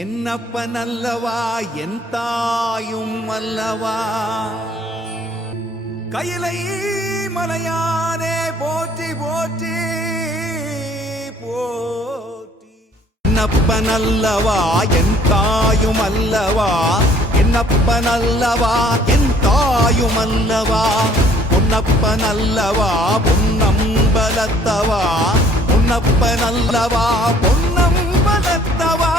என்னப்பனல்லவா என் தாயும் அல்லவா கையிலை மலையானே போற்றி போற்றி போற்றி. என்னப்பனல்லவா என் தாயும் அல்லவா என்னப்பனல்லவா என் தாயும் அல்லவா பொன்னப்பனல்லவா பொன்னம்பலத்தவா பொன்னப்பனல்லவா பொன்னம்பலத்தவா